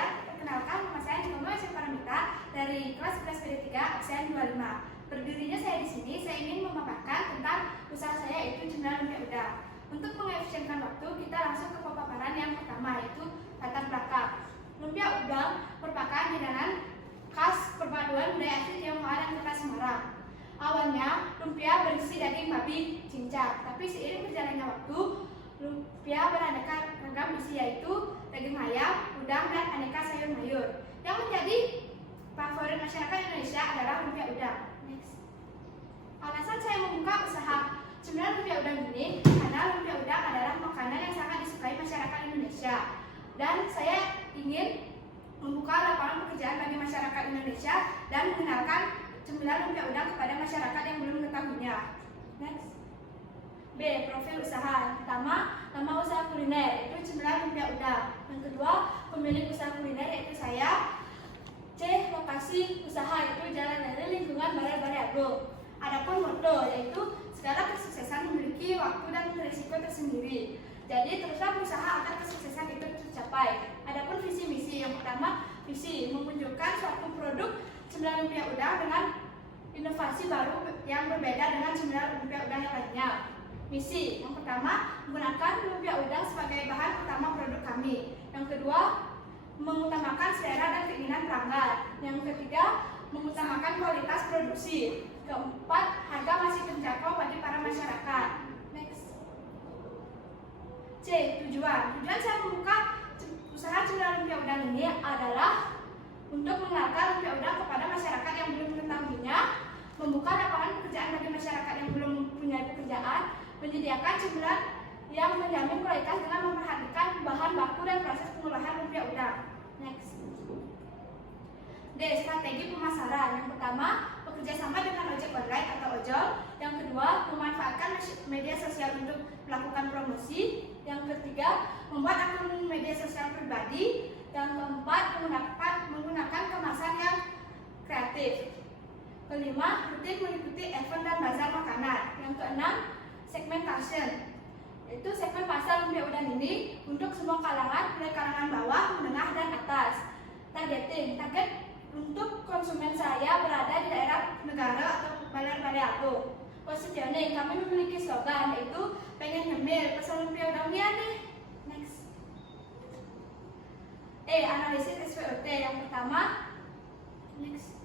Indonesia. Perkenalkan, nama saya Nikomo Paramita dari kelas 11 PD 3 absen 25. Berdirinya saya di sini, saya ingin memaparkan tentang usaha saya yaitu Cemilan Lumpia Udang. Untuk mengefisienkan waktu, kita langsung ke pemaparan yang pertama yaitu latar belakang. Lumpia Udang merupakan hidangan khas perpaduan budaya asli Tionghoa dan Kota Semarang. Awalnya, lumpia berisi daging babi cincang, tapi seiring berjalannya waktu, lumpia beraneka ragam isi yaitu daging ayam, udang, dan aneka sayur mayur. Yang menjadi favorit masyarakat Indonesia adalah lumpia udang. Next. Alasan saya membuka usaha Cemilan Lumpia Udang ini karena lumpia udang adalah makanan yang sangat disukai masyarakat Indonesia. Dan saya ingin membuka lapangan pekerjaan bagi masyarakat Indonesia dan mengenalkan Cemilan Lumpia Udang kepada masyarakat yang belum mengetahuinya. Next. B. Profil usaha. Yang pertama, nama usaha kuliner yaitu Cemilan Lumpia Udang. Yang kedua, pemilik usaha kuliner yaitu saya. C. Lokasi usaha yaitu Jalan Lele Lingkungan Balai Agung. Adapun motto yaitu segala kesuksesan memiliki waktu dan risiko tersendiri. Jadi teruslah berusaha agar kesuksesan itu tercapai. Adapun visi misi, yang pertama visi menunjukkan suatu produk Cemilan Lumpia Udang dengan inovasi baru yang berbeda dengan Cemilan Lumpia Udang yang lainnya. Misi, yang pertama menggunakan lumpia udang sebagai bahan utama produk kami. Yang kedua, mengutamakan selera dan keinginan pelanggan. Yang ketiga, mengutamakan kualitas produksi. Keempat, harga masih terjangkau bagi para masyarakat. Next. C. Tujuan saya membuka usaha Cemilan Lumpia Udang ini adalah untuk mengenalkan lumpia udang kepada masyarakat yang belum mengetahuinya, membuka lapangan pekerjaan bagi masyarakat yang belum mempunyai pekerjaan, menyediakan cemilan yang menjamin kualitas dengan memperhatikan bahan baku dan proses pengolahan lumpia udang. Next. D. Strategi pemasaran. Yang pertama, bekerja sama dengan ojek online atau ojol. Yang kedua, memanfaatkan media sosial untuk melakukan promosi. Yang ketiga, membuat akun media sosial pribadi. Yang keempat, menggunakan kemasan yang kreatif. Kelima, rutin mengikuti event dan bazar makanan. Yang keenam, segmentation, yaitu segmen pasar lumpia udang ini untuk semua kalangan, mulai kalangan bawah, menengah, dan atas. Targeting, target untuk konsumen saya berada di daerah negara atau balai agung. Positioning, kami memiliki slogan yaitu pengen nyemil pesan lumpia udangnya nih. Next. E. Analisis SWOT. Yang pertama, next.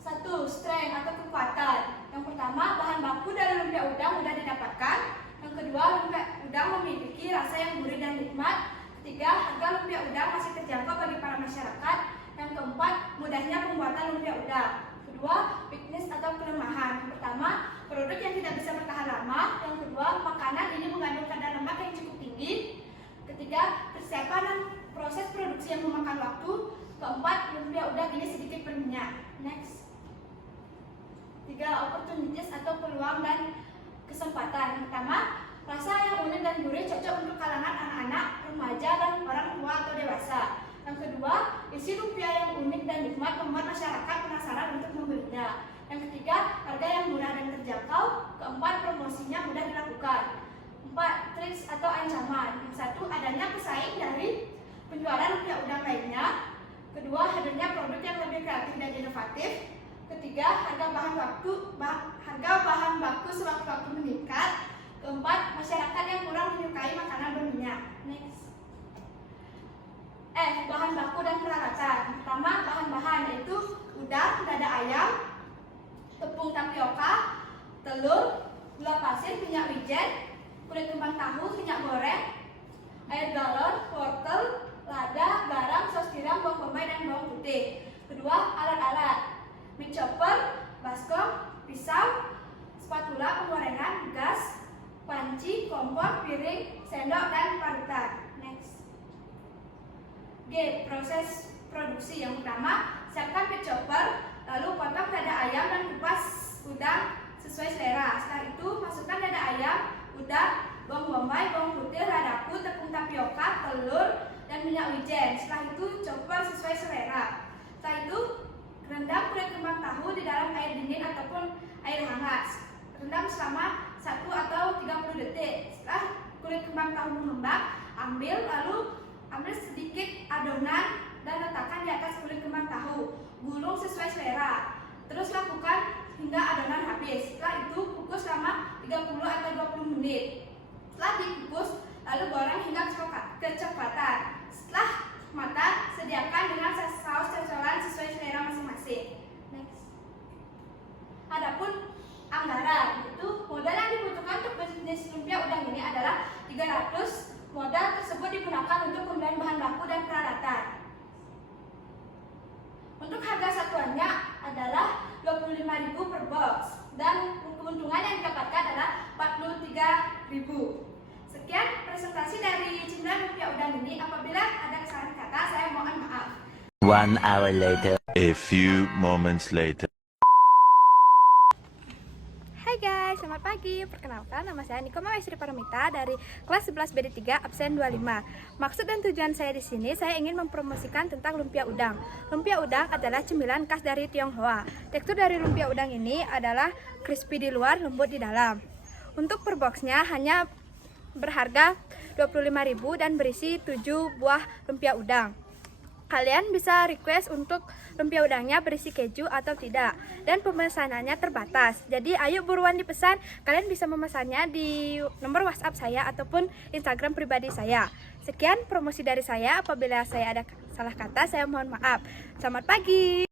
1. Strength atau kekuatan. Yang pertama, bahan baku dari lumpia udang mudah didapatkan. Yang kedua, lumpia udang memiliki rasa yang gurih dan nikmat. Ketiga, harga lumpia udang masih terjangkau bagi para masyarakat. Yang keempat, mudahnya pembuatan lumpia udang. Kedua, weakness atau kelemahan. Yang pertama, produk yang tidak bisa bertahan lama. Yang kedua, makanan ini mengandung kadar lemak yang cukup tinggi. Ketiga, persiapan dan proses produksi yang memakan waktu. Keempat, lumpia udang ini sedikit berminyak. Next. 3. Opportunities atau peluang dan kesempatan. Yang pertama, rasa yang unik dan gurih cocok untuk kalangan anak-anak, remaja, dan orang tua atau dewasa. Yang kedua, isi lumpia yang unik dan nikmat membuat masyarakat penasaran untuk membelinya. Yang ketiga, harga yang murah dan terjangkau. Keempat, promosinya mudah dilakukan. 4. Triks atau ancaman. Yang satu, adanya pesaing dari penjualan lumpia udang lainnya. Kedua, hadirnya produk yang lebih kreatif dan inovatif. Ketiga, harga bahan baku sewaktu-waktu meningkat. Keempat, masyarakat yang kurang menyukai makanan berminyak. Next. F. Bahan baku dan peralatan. Pertama, bahan-bahan yaitu udang, dada ayam, tepung tapioka, telur, gula pasir, minyak wijen, kulit kembang tahu, minyak goreng, air galon, wortel, lada, garam, sos tiram, bawang bombay, dan bawang putih. Kedua, alat-alat. Meat chopper, baskom, pisau, spatula penggorengan, gas, panci, kompor, piring, sendok, dan parutan. Next. G. Proses produksi. Yang pertama, siapkan meat chopper, lalu potong dada ayam dan kupas udang sesuai selera. Setelah itu, masukkan dada ayam, udang, bawang bombay, bawang putih, ladaku, tepung tapioka, telur, dan minyak wijen. Setelah itu, coba sesuai selera. Setelah itu, rendam kulit kembang tahu di dalam air dingin ataupun air hangat. Rendam selama 1 atau 30 detik. Setelah kulit kembang tahu mengembang, ambil lalu Ambil sedikit adonan dan letakkan di atas kulit kembang tahu. Gulung sesuai selera. Terus lakukan hingga adonan habis. Setelah itu kukus selama 30 atau 20 menit. Setelah dikukus, lalu goreng hingga kecoklatan. Setelah matang, sediakan dengan saus cocolan sesuai selera masing-masing. Next. Adapun anggaran, itu modal yang dibutuhkan untuk bisnis lumpia udang ini adalah 300. Modal tersebut digunakan untuk pembelian bahan baku dan peralatan. Untuk harga satuannya adalah 25.000 per box dan keuntungan yang didapatkan adalah 43.000. Sekian presentasi dari cemilan lumpia udang ini. Apabila ada kesalahan kata, saya mohon maaf. 1 hour later. A few moments later. Hai guys, selamat pagi. Perkenalkan, nama saya Niko Maestri Paramita dari kelas 11 BD3 absen 25. Maksud dan tujuan saya di sini, saya ingin mempromosikan tentang lumpia udang. Lumpia udang adalah cemilan khas dari Tionghoa. Tekstur dari lumpia udang ini adalah crispy di luar, lembut di dalam. Untuk per boxnya hanya berharga 25.000 dan berisi 7 buah lumpia udang. Kalian bisa request untuk lumpia udangnya berisi keju atau tidak, dan pemesanannya terbatas. Jadi ayo buruan dipesan. Kalian bisa memesannya di nomor WhatsApp saya ataupun Instagram pribadi saya. Sekian promosi dari saya. Apabila saya ada salah kata, saya mohon maaf. Selamat pagi.